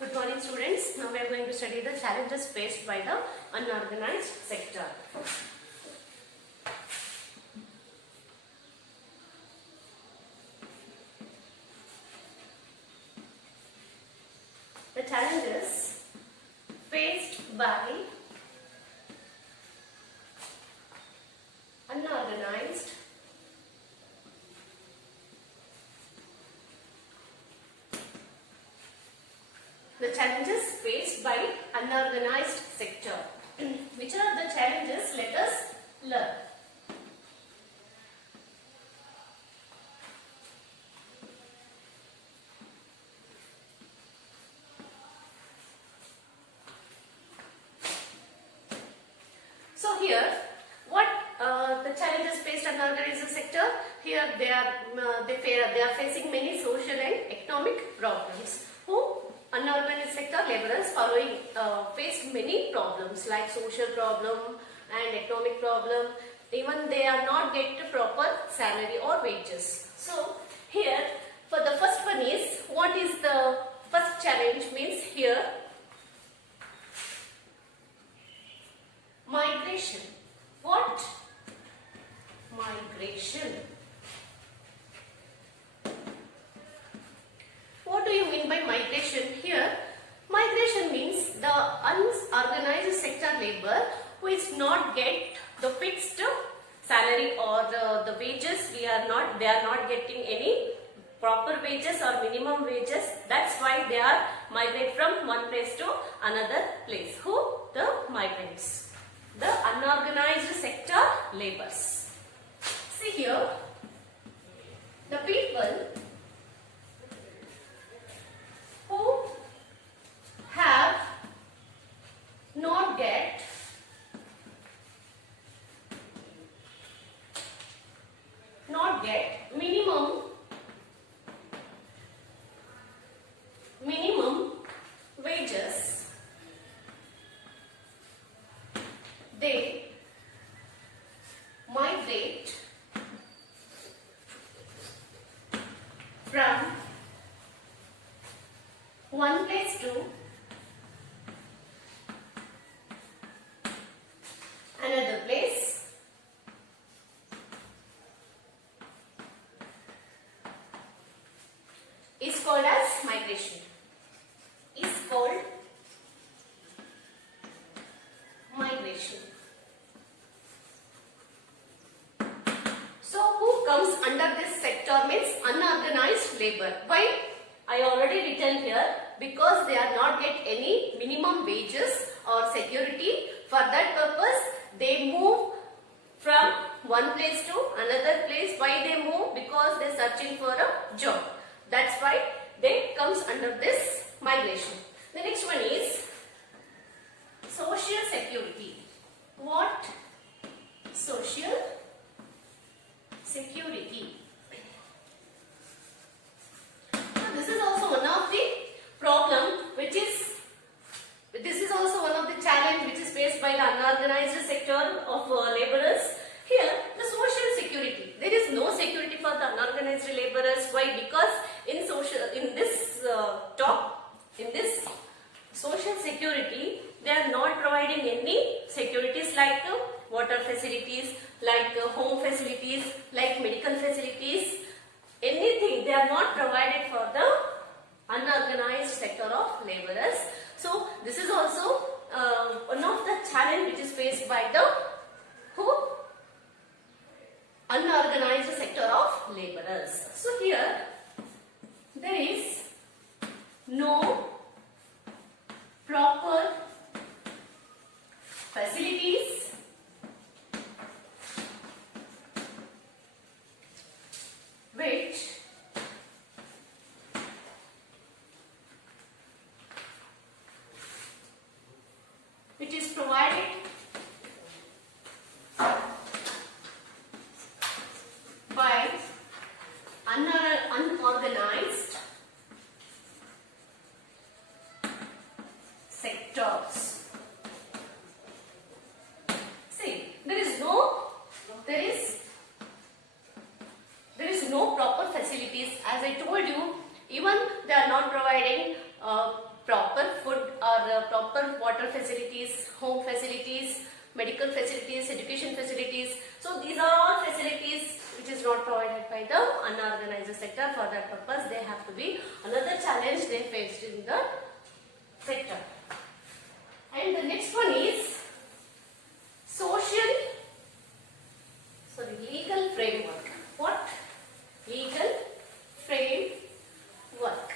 Good morning, students. Now we are going to study the challenges faced by the unorganized sector. The challenges faced by unorganized sector. Which are the challenges? Let us learn. So here, what the challenges faced unorganized sector? Here they are facing many social and economic problems. Unorganized sector laborers faced many problems like social problem and economic problem. Even they are not getting proper salary or wages. So here, for the first one is, what is the first challenge? Means here, migration. What? Migration. What do you mean by migration? Here, migration means the unorganized sector labor who is not get the fixed salary or the wages. They are not getting any proper wages or minimum wages. That's why they are migrate from one place to another place. Who? The migrants. The unorganized sector laborers. See here, the people who have not get minimum wages, they migrate from one place to another place. Is called as migration. Is called migration. So who comes under this sector means unorganized labor. Why? I already written here, because they are not get any minimum wages or security. For that purpose, they move from one place to another place. Why they move? Because they are searching for a job. That's why they comes under this migration. The next one is social security. What? Social security. This is also one of the challenge which is faced by the unorganized sector of laborers. Here, the social security. There is no security for the unorganized laborers. Why? Because in this social security, they are not providing any securities like water facilities, like home facilities, like medical facilities. Anything they are not provided for the unorganized sector of laborers. So this is also one of the challenge which is faced by the unorganized sector of laborers. So here there is no proper facilities, which is provided by unorganized sectors. See, there is no proper facilities. As I told you, even they are not providing proper medical facilities, education facilities. So these are all facilities which is not provided by the unorganized sector. For that purpose, they have to be another challenge they faced in the sector. And the next one is legal framework. What? Legal framework.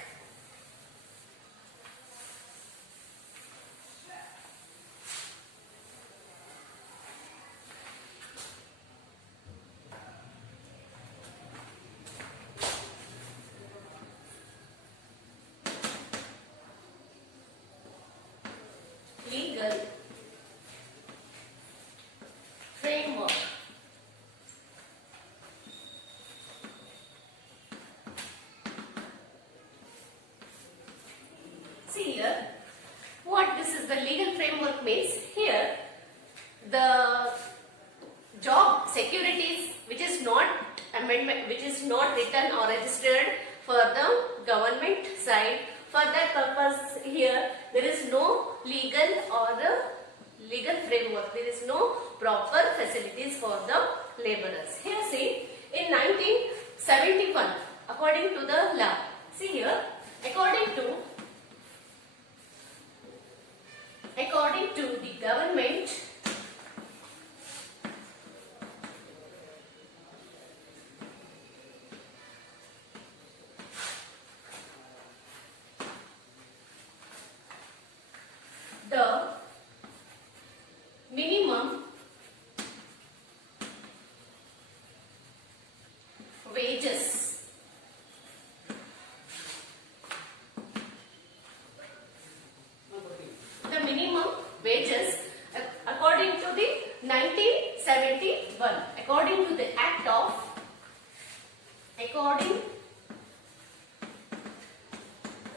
Legal framework. See here, what this is the legal framework means. Here, the job securities which is not amendment, which is not written or registered for the government side. For that purpose, here there is no legal or legal framework. There is no proper facilities for the laborers. Here see, in 1971, according to the law, see here, according to the government, the minimum wages according to the 1971, according to the act of, according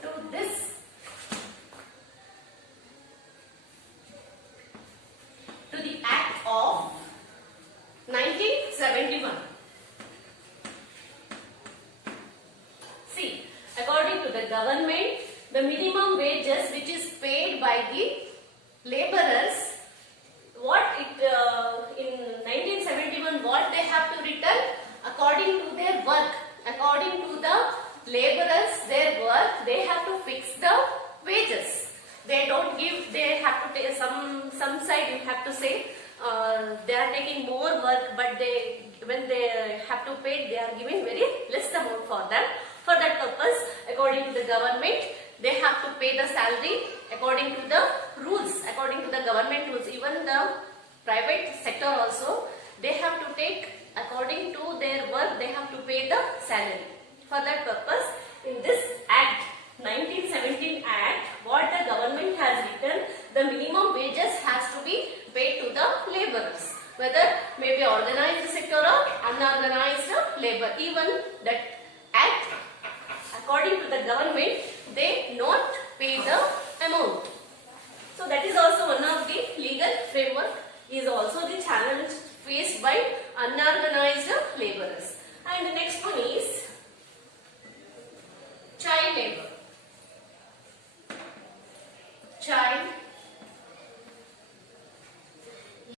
to this, to the act of 1971. See, according to the government, the minimum wages which is paid by the laborers, what it in 1971, what they have to return according to their work, according to the laborers, their work, they have to fix the wages. They don't give, they have to take some side, you have to say they are taking more work, but when they have to pay, they are giving very less amount for them. For that purpose, according to the government, they have to pay the salary according to the rules, according to the government rules. Even the private sector also, they have to take according to their work, they have to pay the salary. For that purpose, in this act, 1917 act, what the government has written, the minimum wages has to be paid to the laborers, whether maybe organized sector or unorganized labor. Even that act, according to the government, they not pay the amount. So that is also one of the legal framework, is also the challenge faced by unorganized laborers. And the next one is child labor. Child